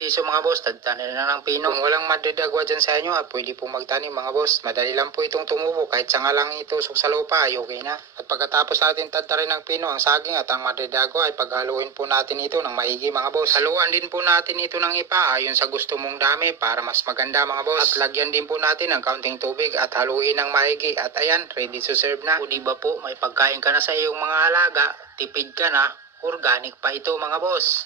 So mga boss, tagtanim na ng pino. Kung walang madidagwa dyan sa inyo, pwede po magtanim mga boss. Madali lang po itong tumubo. Kahit sanga lang itusok sa lupa, ay okay na. At pagkatapos natin tadtarin ng pino, ang saging at ang madidagwa ay paghaluin po natin ito ng maigi mga boss. Haluan din po natin ito ng ipa ayon sa gusto mong dami para mas maganda mga boss. At lagyan din po natin ng kaunting tubig at haluin ng maigi. At ayan, ready to serve na. O diba po, may pagkain ka na sa iyong mga alaga, tipid ka na, organic pa ito mga boss.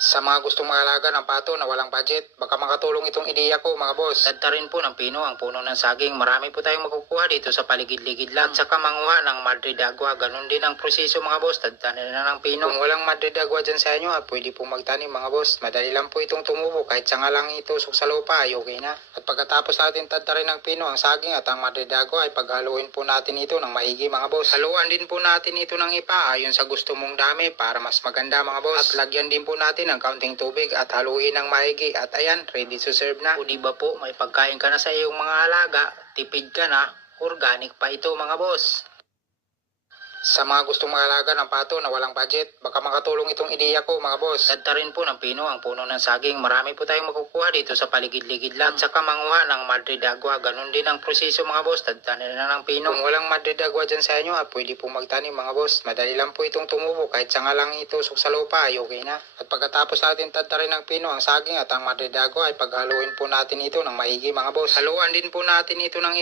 Sa mga gustong mag-alaga ng pato na walang budget, baka makatulong itong ideya ko mga boss. Tadtarin po ng pino ang puno ng saging. Marami po tayong makukuha dito sa paligid-ligid lang. At saka manguha ng Madrid Agua. Ganun din ang proseso mga boss. Tadtarin na ng pino. Kung walang Madrid Agua dyan sa inyo, pwede po magtanim mga boss. Madali lang po itong tumubo. Kahit sanga lang itusok sa lupa, ay okay na. At pagkatapos natin tadtarin ng pino ang saging at ang Madrid Agua, ay paghaluin po natin ito ng maigi mga boss. Haluan din po natin ito ng ipa ayon sa gusto mong dami para mas maganda mga boss. At lagyan din po natin ng kaunting tubig at haluin ng maigi. At ayan, ready to serve na. O diba po, may pagkain ka na sa iyong mga alaga, tipid ka na, organic pa ito mga boss. Sa mga gustong mag-alaga ng pato na walang budget, baka makatulong itong ideya ko mga boss. Tadtarin po ng pino ang puno ng saging. Marami po tayong makukuha dito sa paligid-ligid lang. At saka manguha ng Madrid Agua. Ganun din ang proseso mga boss. Tadtarin na ng pino. Kung walang Madrid Agua dyan sa inyo, pwede po magtanim mga boss. Madali lang po itong tumubo. Kahit sanga lang itusok sa lupa, ay okay na. At pagkatapos natin tadtarin ng pino ang saging at ang Madrid Agua, ay paghaluin po natin ito ng maigi mga boss. Haluan din po natin ito ng